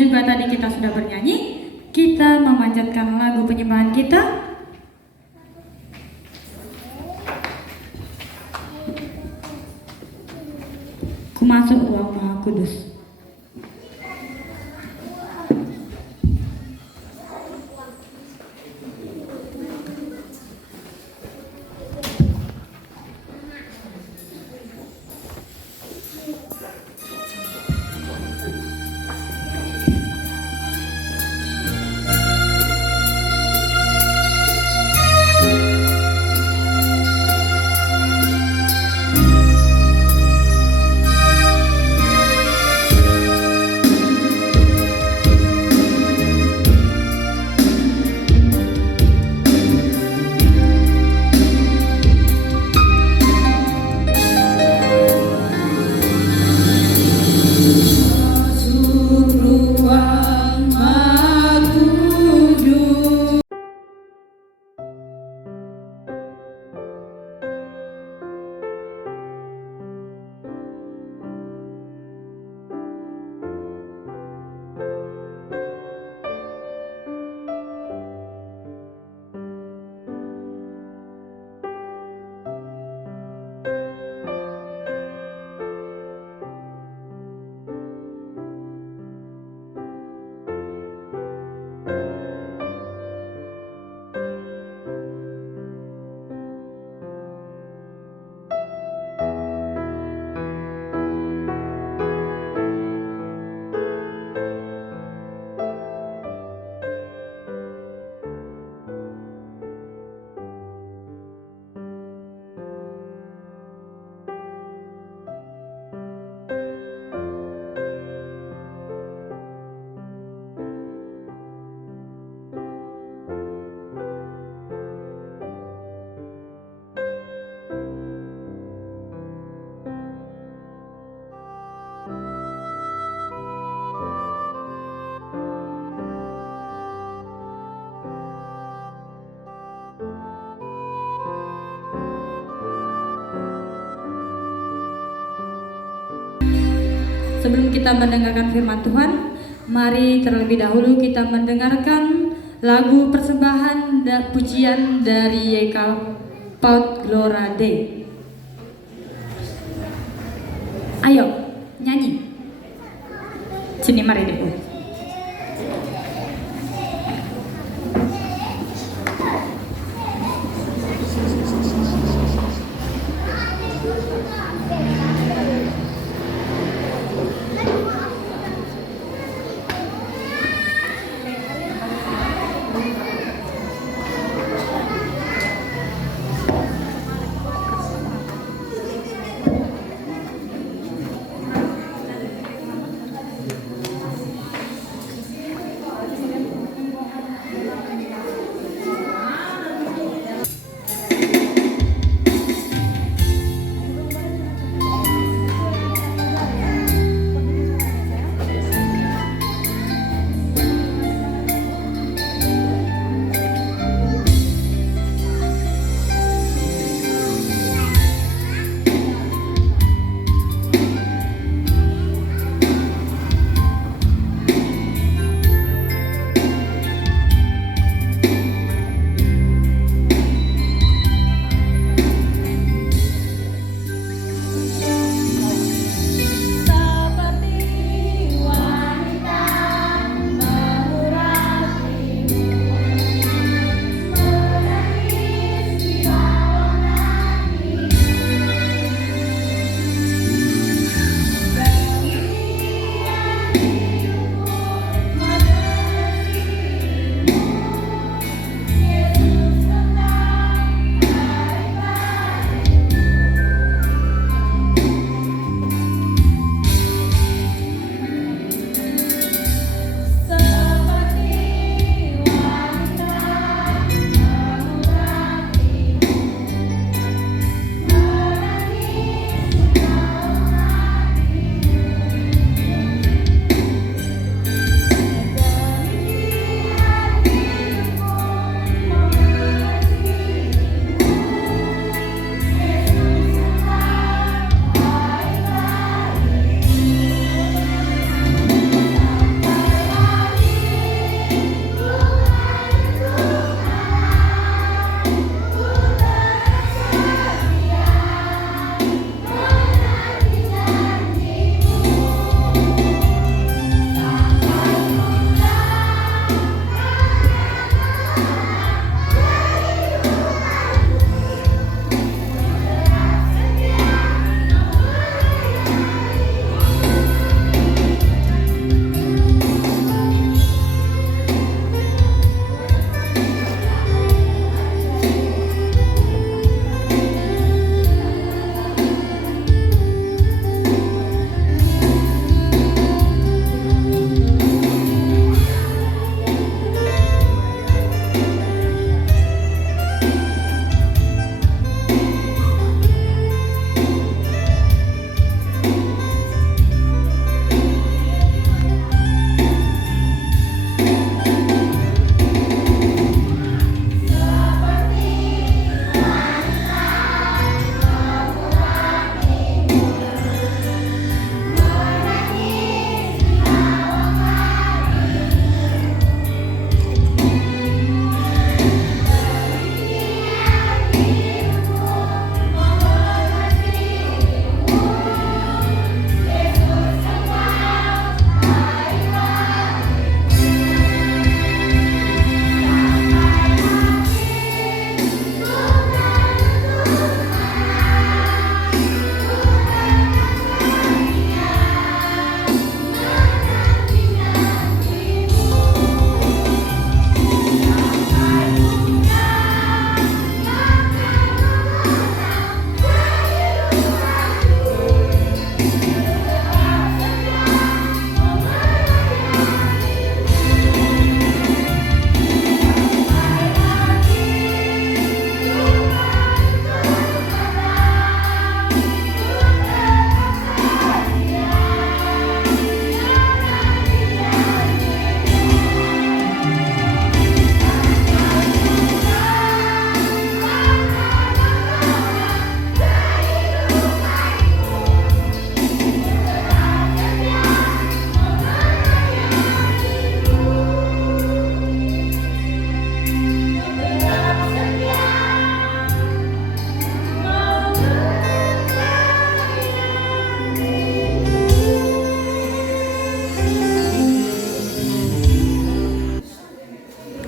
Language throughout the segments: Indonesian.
juga tadi kita sudah bernyanyi, kita memanjatkan lagu penyembahan kita. Ku masuk ruang Maha Kudus. Sebelum kita mendengarkan firman Tuhan, mari terlebih dahulu kita mendengarkan lagu persembahan dan pujian dari YK Paut Glora Dei. Ayo, nyanyi. Sini mari deh.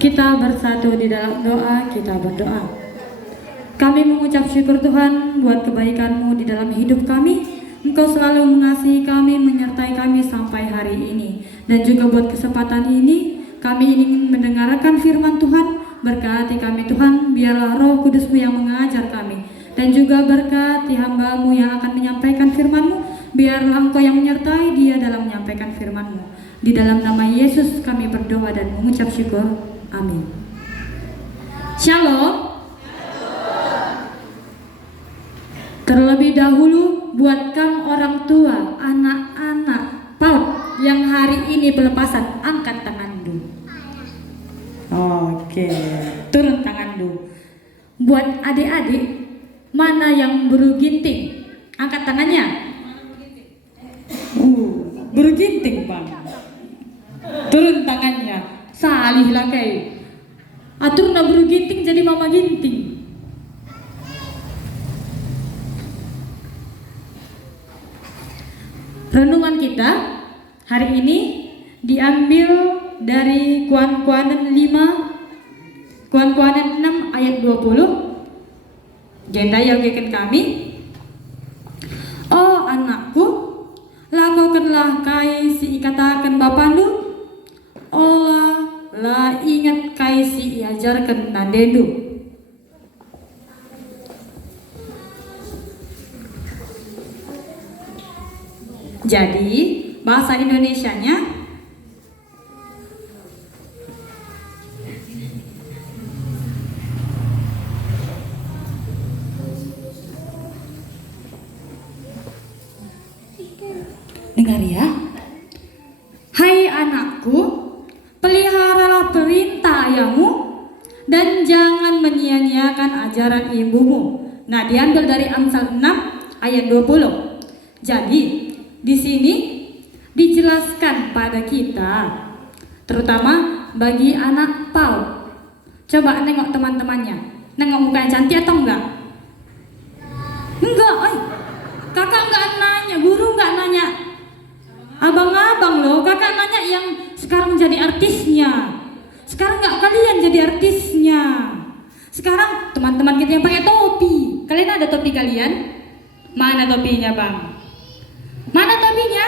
Kita bersatu di dalam doa, kita berdoa. Kami mengucap syukur Tuhan buat kebaikan-Mu di dalam hidup kami. Engkau selalu mengasihi kami, menyertai kami sampai hari ini. Dan juga buat kesempatan ini, kami ingin mendengarkan firman Tuhan. Berkati kami Tuhan, biarlah Roh Kudus-Mu yang mengajar kami. Dan juga berkati hamba-Mu yang akan menyampaikan firman-Mu. Biarlah Engkau yang menyertai dia dalam menyampaikan firman-Mu. Di dalam nama Yesus kami berdoa dan mengucap syukur. Amin. Shalom. Terlebih dahulu buatkan orang tua, anak-anak PAUD yang hari ini pelepasan, angkat tangan dulu. Oke, turun tangan dulu. Buat adik-adik, mana yang buru ginting? Angkat tangannya. Buru ginting bang. Turun tangannya. Salih lah kayak. Atur na buru ginting jadi mama ginting. Renungan kita hari ini diambil dari Kuan-Kuanan 5, Kuan-Kuanan 6 ayat 20. Jenda yogekan kami. Oh anakku, lakukanlah kai si ikatakan bapandu. Olah lah ingat kai si iajarkan nadendu. Jadi bahasa Indonesianya dengar ya. Hai anakku, peliharalah perintah ayahmu dan jangan menyia-nyiakan ajaran ibumu. Nah, diambil dari Amsal 6 ayat 20. Jadi di sini dijelaskan pada kita, terutama bagi anak PAUD. Coba nengok teman-temannya, nengok muka yang cantik atau enggak? Enggak, kakak enggak nanya, guru enggak nanya. Abang-abang loh, kakak nanya yang sekarang jadi artisnya. Sekarang enggak kalian jadi artisnya. Sekarang teman-teman kita yang pakai topi. Kalian ada topi kalian? Mana topinya bang? Mana topinya?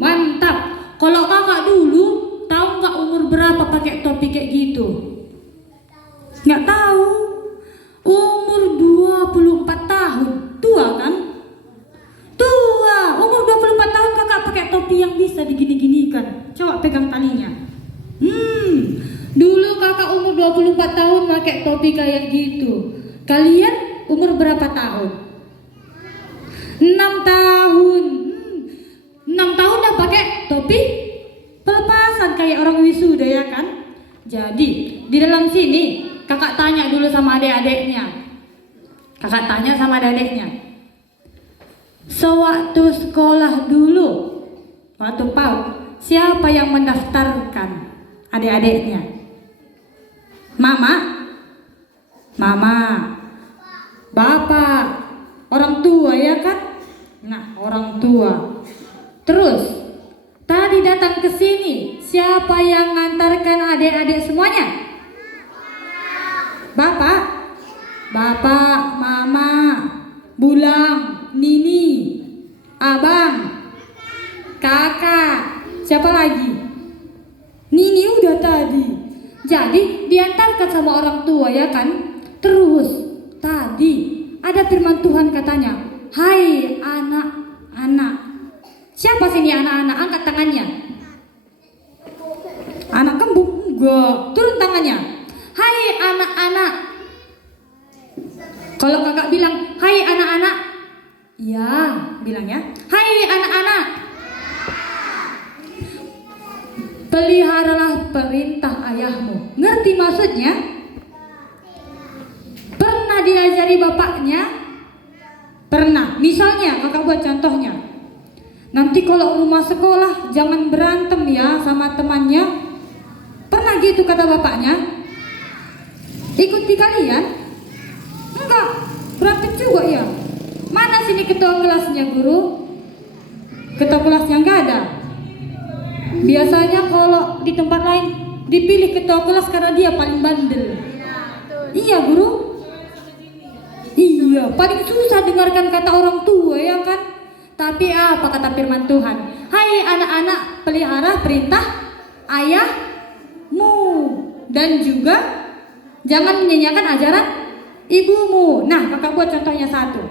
Mantap. Kalau kakak dulu tahu nggak umur berapa pakai topi kayak gitu? Nggak tahu. Umur 24 tahun. Tua kan? Tua. Umur 24 tahun kakak pakai topi yang bisa digini-ginikan. Coba pegang talinya. Dulu kakak umur 24 tahun pakai topi kayak gitu. Kalian umur berapa tahun? 6 tahun. 6 tahun udah pakai topi pelepasan kayak orang wisuda ya kan? Jadi di dalam sini kakak tanya dulu sama adik-adiknya. Kakak tanya sama adik-adiknya. Sewaktu sekolah dulu, waktu PAUD, siapa yang mendaftarkan adik-adiknya? Mama? Mama. Bapak? Orang tua ya kan? Nah, orang tua. Terus, tadi datang ke sini, siapa yang ngantarkan adik-adik semuanya? Bapak? Bapak, mama, Bulang, Nini, abang, kakak, siapa lagi? Nini udah tadi. Jadi diantarkan sama orang tua ya kan? Terus, tadi ada firman Tuhan katanya, hai anak-anak. Siapa sini anak-anak? Angkat tangannya. Anak kembung? Enggak. Turun tangannya. Hai anak-anak. Kalau kakak bilang, hai anak-anak. Ya, bilangnya. Hai anak-anak. Peliharalah perintah ayahmu. Ngerti maksudnya? Pernah diajari bapaknya? Pernah. Misalnya kakak buat contohnya. Nanti kalau rumah sekolah jangan berantem ya sama temannya. Pernah gitu kata bapaknya? Ikuti kalian? Enggak. Berantem juga ya. Mana sini ketua kelasnya guru? Ketua kelasnya enggak ada. Biasanya kalau di tempat lain dipilih ketua kelas karena dia paling bandel. Iya guru. Iya, paling susah dengarkan kata orang tua ya kan. Tapi apa kata firman Tuhan? Hai anak-anak, pelihara perintah ayahmu dan juga jangan menyanyiakan ajaran ibumu. Nah, kakak buat contohnya satu.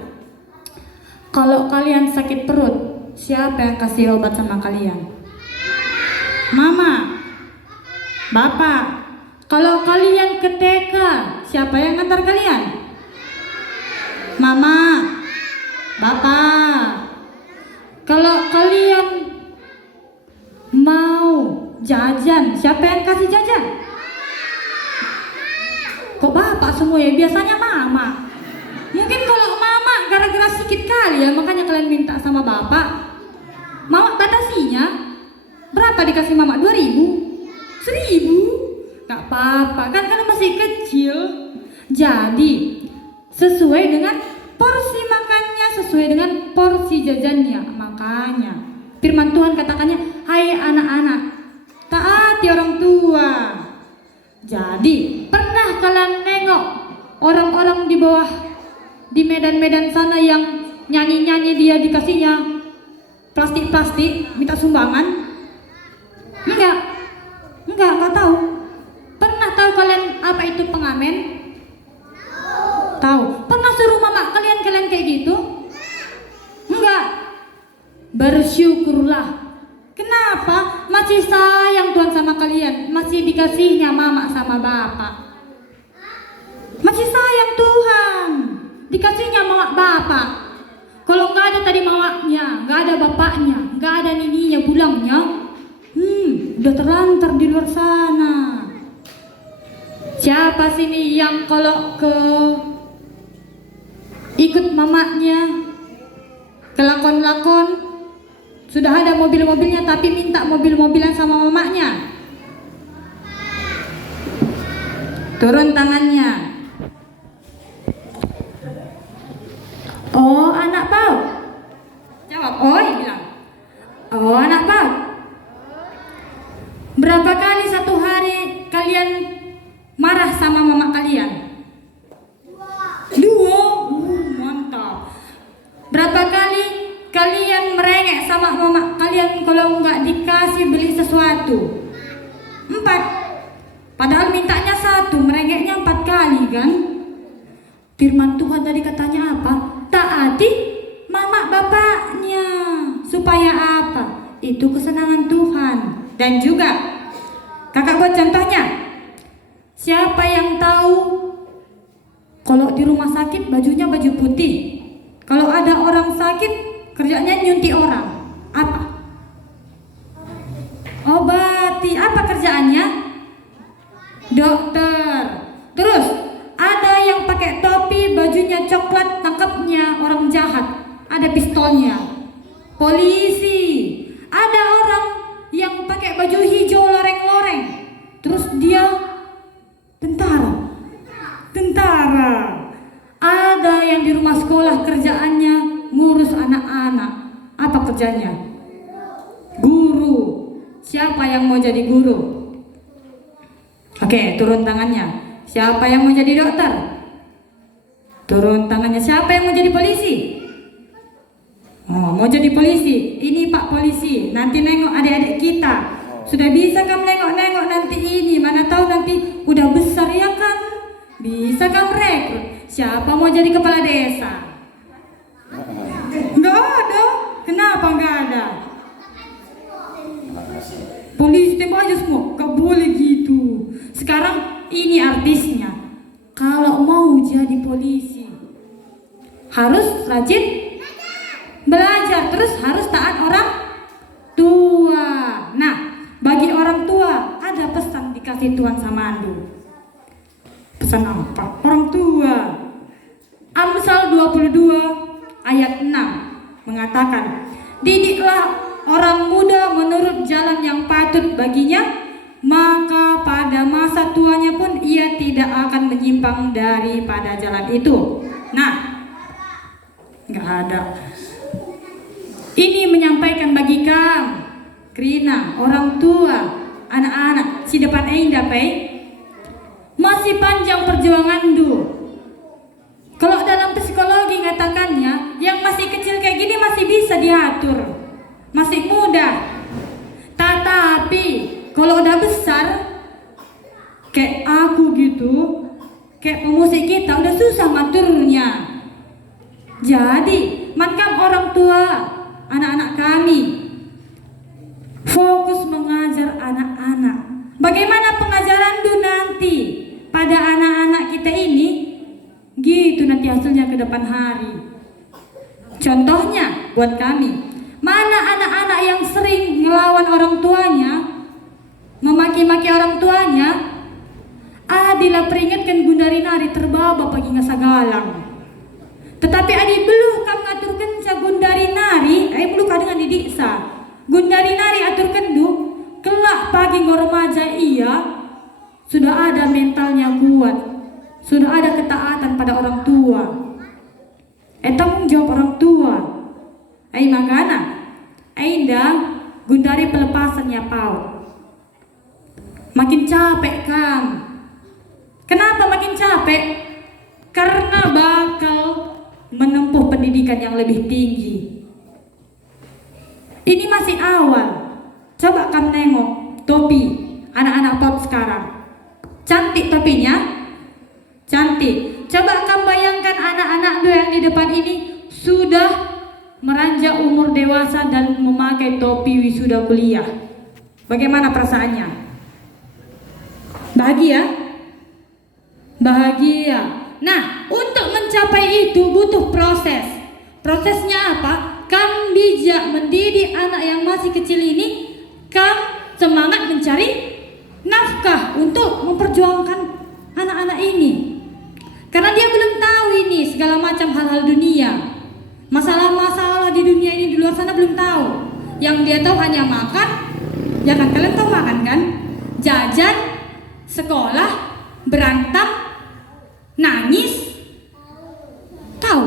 Kalau kalian sakit perut, siapa yang kasih obat sama kalian? Mama, bapak. Kalau kalian ke TK, siapa yang ngantar kalian? Mama, bapak. Kalau kalian mau jajan, siapa yang kasih jajan? Kok bapak semua ya? Biasanya mama. Mungkin kalau mama gara-gara sikit kali ya, makanya kalian minta sama bapak. Mama batasinya berapa dikasih mama? 2.000? 1.000? Gak apa-apa, kan kalian masih kecil. Jadi sesuai dengan porsi makannya, sesuai dengan porsi jajannya. Makanya firman Tuhan katakannya, hai anak-anak, taati orang tua. Jadi pernah kalian nengok orang-orang di bawah di medan-medan sana yang nyanyi-nyanyi dia dikasihnya plastik-plastik minta sumbangan? Enggak tahu. Pernah tahu kalian apa itu pengamen? Tahu. Pernah suruh mama kalian kayak gitu? Enggak. Bersyukurlah. Kenapa? Masih sayang Tuhan sama kalian, masih dikasihnya mama sama bapak. Masih sayang Tuhan, dikasihnya mama bapak. Kalau nggak ada tadi mamanya, nggak ada bapaknya, nggak ada nininya bulangnya, udah terlantar di luar sana. Siapa sini yang kalau ikut mamanya ke lakon-lakon sudah ada mobil-mobilnya tapi minta mobil-mobilan sama mamanya? Turun tangannya. Oh anak Pau. Jawab. Oh bilang. Oh anak Pau. Berapa kali satu hari kalian marah sama mama kalian? 2. Mantap. Berapa kali kalian merengek sama mama kalian kalau nggak dikasih beli sesuatu? 4. Padahal mintanya 1, merengeknya 4 kali kan? Firman Tuhan tadi katanya apa? Taati mama bapaknya. Supaya apa? Itu kesenangan Tuhan. Dan juga kakak buat contohnya. Siapa yang tahu kalau di rumah sakit bajunya baju putih? Kalau ada orang sakit kerjanya nyuntik orang. Apa? Obati. Apa kerjaannya? Dokter. Terus ada yang pakai topi bajunya coklat, tangkapnya orang jahat, ada pistolnya. Polisi. Ada orang yang pakai baju hijau loreng-loreng, terus dia tentara. Ada yang di rumah sekolah kerjaannya ngurus anak-anak. Apa kerjanya? Guru. Siapa yang mau jadi guru? Oke, turun tangannya. Siapa yang mau jadi dokter? Turun tangannya. Siapa yang mau jadi polisi? Oh, mau jadi polisi. Ini Pak Polisi. Nanti nengok adik-adik kita. Sudah bisa kamu nengok-nengok nanti ini. Mana tahu nanti udah besar ya kan? Bisa kamu rekrut. Siapa mau jadi kepala desa? Enggak ada. Kenapa enggak ada? Polisi tembak aja semua. Gak boleh gitu. Sekarang ini artisnya. Kalau mau jadi polisi harus rajin belajar, terus harus taat orang tua. Nah, bagi orang tua ada pesan dikasih Tuhan sama Andu. Pesan apa? Orang tua. Amsal 22 ayat 6 mengatakan, didiklah orang muda menurut jalan yang patut baginya, maka pada masa tuanya pun ia tidak akan menyimpang daripada jalan itu. Nah, nggak ada. Ini menyampaikan bagi kamu, Krina, orang tua, anak-anak, si depan Ainda Pei. Masih panjang perjuangan du. Kalau dalam psikologi ngatakannya, yang masih kecil kayak gini masih bisa diatur, masih muda. Tetapi kalau udah besar, kayak aku gitu, kayak pemusik kita udah susah ngaturnya. Jadi, makam orang tua anak-anak kami fokus mengajar anak-anak. Bagaimana pengajaran du nanti pada anak-anak kita ini? Gitu nanti hasilnya ke depan hari. Contohnya buat kami, mana anak-anak yang sering ngelawan orang tuanya, memaki-maki orang tuanya, Adila peringatkan Gundari Nari terbawa pagi ngasagalang. Tetapi adi beluh kam ngatur kenca Gundari Nari, beluh dengan didiksa. Gundari Nari atur kendu, kelak pagi ngoremaja iya, sudah ada mentalnya kuat, sudah ada ketaatan pada orang tua. Tanggung jawab orang tua. Makana, Ainda Gundari pelepasannya pau. Makin capek kam. Kenapa makin capek? Karena bakal menempuh pendidikan yang lebih tinggi. Ini masih awal. Coba kamu nengok topi anak-anak PAUD sekarang. Cantik topinya? Cantik. Coba kamu bayangkan anak-anak yang di depan ini sudah meranjak umur dewasa dan memakai topi wisuda kuliah. Bagaimana perasaannya? Bahagia? Bahagia. Nah, untuk mencapai itu butuh proses. Prosesnya apa? Kam bijak mendidik anak yang masih kecil ini, kam semangat mencari nafkah untuk memperjuangkan anak-anak ini. Karena dia belum tahu ini segala macam hal-hal dunia. Masalah-masalah di dunia ini di luar sana belum tahu. Yang dia tahu hanya makan. Ya kan, kalian tahu makan kan? Jajan, sekolah, berantem, nangis. Tahu?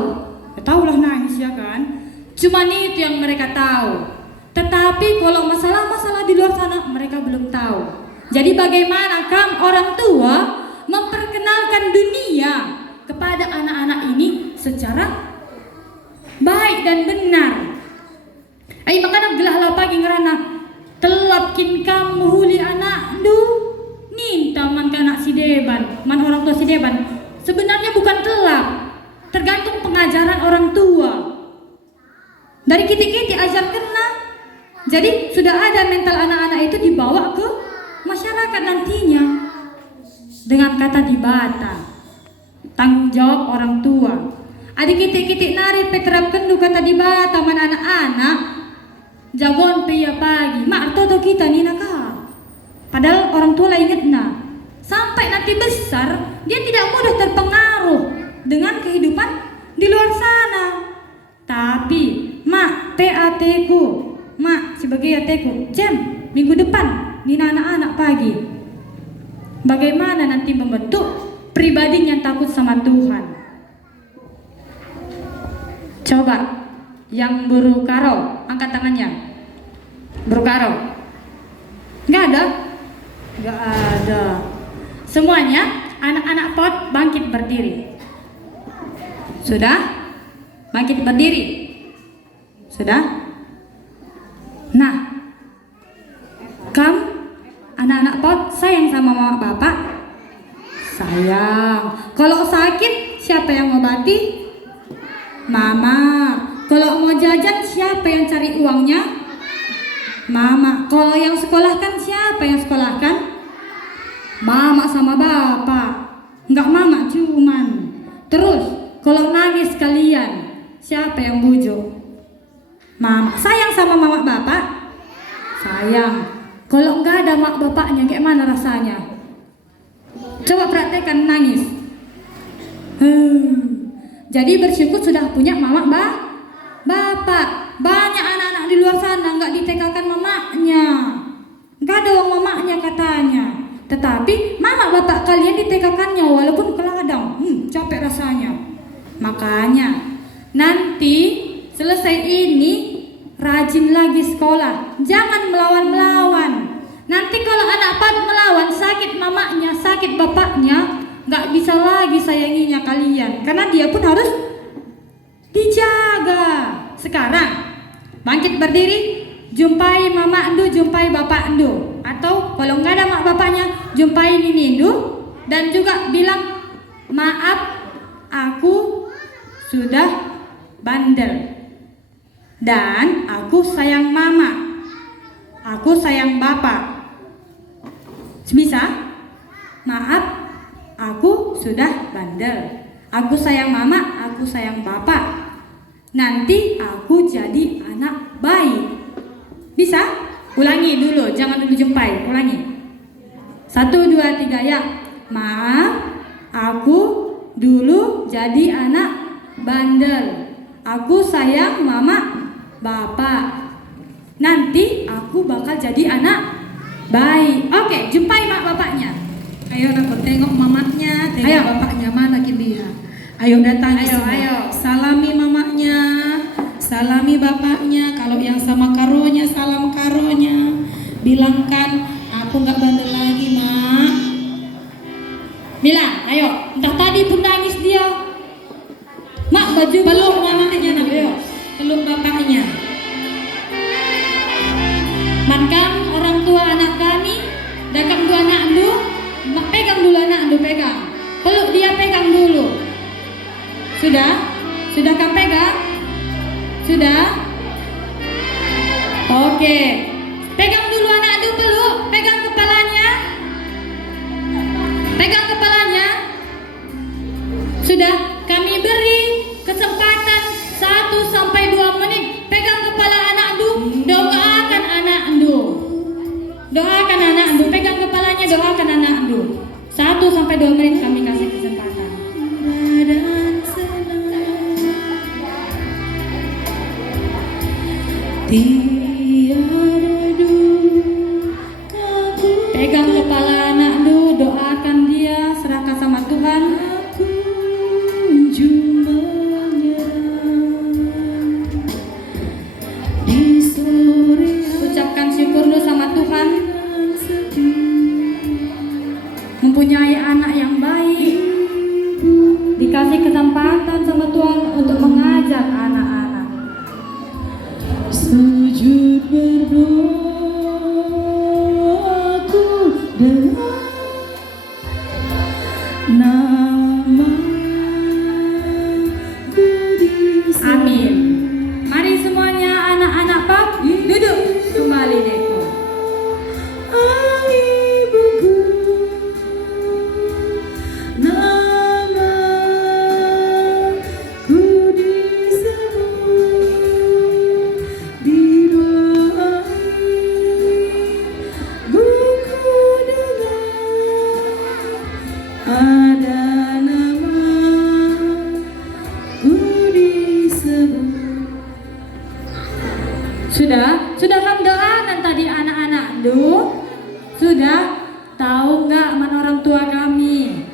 Ya tahulah nangis ya kan? Cuman itu yang mereka tahu. Tetapi kalau masalah-masalah di luar sana mereka belum tahu. Jadi bagaimana kam orang tua memperkenalkan dunia kepada anak-anak ini secara baik dan benar. Makanya gelahlah pagi ngerana telapkin kamu huli anak du ninta man kanak si deban, man orang tua si deban. Sebenarnya bukan telap, tergantung pengajaran orang tua. Dari kitik-kitik ajar kena. Jadi sudah ada mental anak-anak itu dibawa ke masyarakat nantinya. Dengan kata dibata, tanggung jawab orang tua. Adik kitik-kitik nari peterapkan du kata dibata man anak-anak. Jagon peya pagi, mak toto kita ni nakal. Padahal orang tua lah ingat na. Sampai nanti besar, dia tidak mudah terpengaruh dengan kehidupan di luar sana. Tapi, mak, PAT ku, mak sebagai ateku, jam minggu depan, nina anak-anak pagi. Bagaimana nanti membentuk pribadi yang takut sama Tuhan? Coba, yang buru karo, angkat tangannya. Buru karo. Nggak ada? Nggak ada. Semuanya, anak-anak PAUD bangkit berdiri. Sudah? Bangkit berdiri. Sudah? Nah, kamu anak-anak PAUD sayang sama mama bapak? Sayang. Kalau sakit, siapa yang ngobati? Mama. Kalau mau jajan, siapa yang cari uangnya? Mama. Kalau yang sekolahkan, siapa yang sekolahkan? Mama sama bapak. Enggak mama cuman. Terus, kalau nangis kalian, siapa yang bujuk? Mama. Sayang sama mama bapak? Sayang. Kalau enggak ada mak bapaknya, kayak mana rasanya? Coba praktekkan nangis. Jadi bersyukur sudah punya mama bapak. Banyak anak-anak di luar sana enggak ditekakan mamanya. Enggak ada uang mamanya katanya. Tetapi mama bapak kalian ditekakannya walaupun ke ladang. Capek rasanya. Makanya nanti selesai ini rajin lagi sekolah. Jangan melawan-melawan. Nanti kalau anak PAUD melawan sakit mamanya, sakit bapaknya, nggak bisa lagi sayanginya kalian, karena dia pun harus dijaga. Sekarang bangkit berdiri, jumpai mama Endu, jumpai bapak Endu, atau kalau nggak ada mak bapaknya, jumpai Nini Endu, dan juga bilang, maaf, aku sudah bandel dan aku sayang mama, aku sayang bapak. Bisa? Maaf, aku sudah bandel, aku sayang mama, aku sayang bapak. Nanti aku jadi anak baik. Bisa? Ulangi dulu, jangan dulu jumpai. Ulangi. 1, 2, 3 ya. Maaf, aku dulu jadi anak bandel. Aku sayang mama, bapak. Nanti aku bakal jadi anak baik. Oke, jumpai mak bapaknya. Ayo nak tengok mamanya, tengok Ayo. bapaknya mana dia. Ayo datangi Ayo, semua. ayo. Salami mamanya, salami bapaknya. Kalau yang sama karonya, salam karonya. Bilangkan aku nggak bandel lagi mak. Bilang, ayo. Entah tadi pun nangis dia. Mak, baju Peluk mamanya nak, Ayo. peluk bapaknya. Mankam orang tua anak kami, dakam dua anak Endu, pegang dulu anak Endu, pegang. Peluk dia, pegang dulu. Sudah? Sudah kau pegang? Sudah? Oke. Pegang dulu anak Endu, peluk, pegang kepalanya. Pegang kepalanya. Sudah, kami beri kesempatan 1 sampai 2 menit. Pegang kepala anak Endu, doakan anak Endu. Doakan anak Endu, pegang kepalanya, doakan anak Endu. 1 sampai 2 menit kami kasih kesempatan. Pegang kepala anak Endu, doakan dia, serahkan sama Tuhan. Ucapkan syukur dulu sama Tuhan, mempunyai anak yang baik, dikasih kesempatan sama Tuhan untuk mengajar anak-anak. Sujud berdoa aku dengan nama Amin. Mari semuanya anak-anak Pak, duduk kembali deh. ibuku, namaku disebut, didoai, buku dengar, ada namaku disebut. Sudah kan doakan tadi anak-anak Endu? Sudah tahu nggak mana orang tua kami?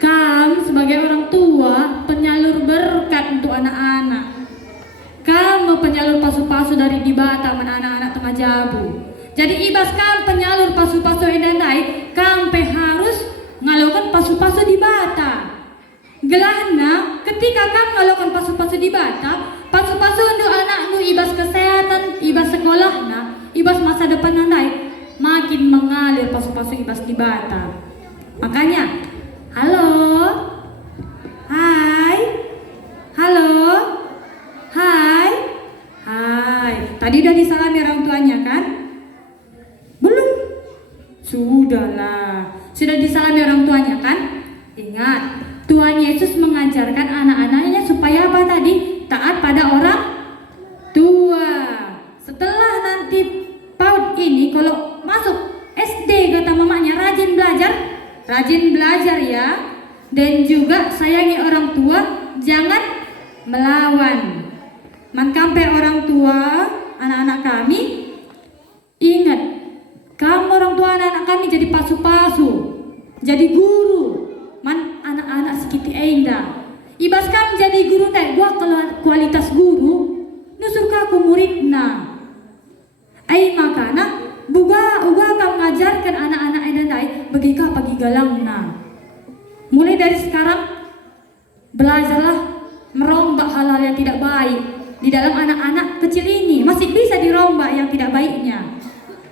Kamu sebagai orang tua penyalur berkat untuk anak-anak. Kamu penyalur pasu-pasu dari di Batam mana anak-anak Temajabu. Jadi ibas kamu penyalur pasu-pasu edandai, kamu harus ngalakukan pasu-pasu di Batam. Gelana ketika kamu ngalakukan pasu-pasu di Batam, pasu-pasu untuk anakmu ibas kesehatan, ibas sekolah, ibas masa depan nanti makin mengalir pasu-pasu ibas di Batam. Makanya, halo, hai, halo, hai, hai. Tadi udah disalami orang tuanya kan? Belum? Sudahlah, sudah disalami orang tuanya kan? Ingat, Tuhan Yesus mengajarkan anak-anaknya supaya apa tadi? Taat pada orang tua. Setelah nanti PAUD ini kalau masuk SD kata mamanya rajin belajar ya. Dan juga sayangi orang tua, jangan melawan. Mankampe orang tua, anak-anak kami, ingat, kamu orang tua anak-anak kami jadi pasu-pasu, jadi guru. Anak-anak sekiti endah. Ibas kamu jadi guru deh, gua kualitas guru, nusur kaku muridna. Makana uga kamu ngajarkan anak-anak endah dai igalangna. Mulai dari sekarang belajarlah merombak hal-hal yang tidak baik di dalam anak-anak kecil ini. Masih bisa dirombak yang tidak baiknya.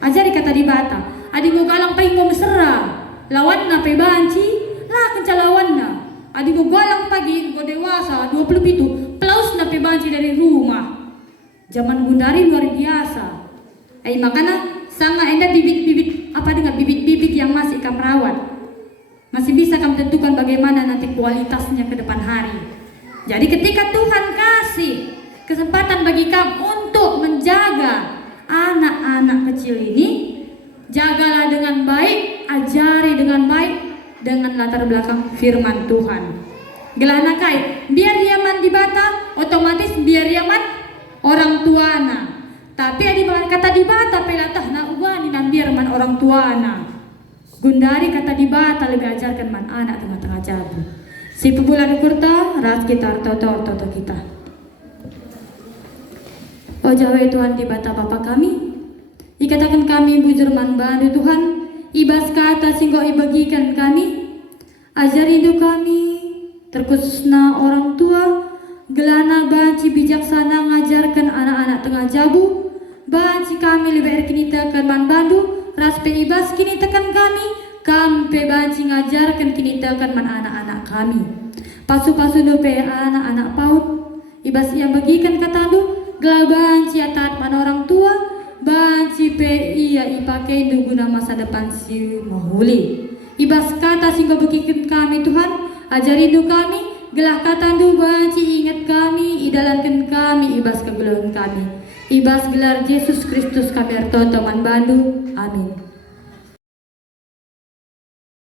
Ajari kata di bata, adigo galang paingo mesra, lawanna pe banci, lah kenca lawanna. Adigo galang pagi go dewasa 27, plaus na pe banci dari rumah. Zaman Gundari luar biasa. Makanya sangat enak bibit-bibit bibit-bibit yang masih kamu rawat. Masih bisa kamu tentukan bagaimana nanti kualitasnya ke depan hari. Jadi ketika Tuhan kasih kesempatan bagi kamu untuk menjaga anak-anak kecil ini, jagalah dengan baik, ajari dengan baik dengan latar belakang firman Tuhan. Gelana kai, biar yaman di bata, otomatis biar yaman orang tuana. Tapi ada kata di bata pelatah na uwani nan biar man orang tuana. Gundari kata di bata lebih ajarkan man anak tengah-tengah jabu. Si pebulan kurta ras kita toto kita. Oh Jawa Tuhan di bata Bapa kami, ikatakan kami bujur man bandu Tuhan, ibas kata singgo ibagikan kami, ajar hidup kami, terkhususnya orang tua, gelana banci bijaksana ngajarkan anak-anak tengah jabu, banci kami lebih kini tekan man bandu, ras pe ibas kini tekan kami, kampe banci ngajarkan kini tekan man anak-anak kami. Pasu-pasu dope anak-anak paut, ibas yang bagikan katandu, banci atat man orang tua, banci pe iya ipakai guna masa depan si mahuli. Ibas kata singgo bagikan kami Tuhan, ajari hidup kami, gelah katandu banci ingat kami, idalankan kami, ibas kegelahan kami. Ibas gelar Yesus Kristus kami arto teman bandu. Amin.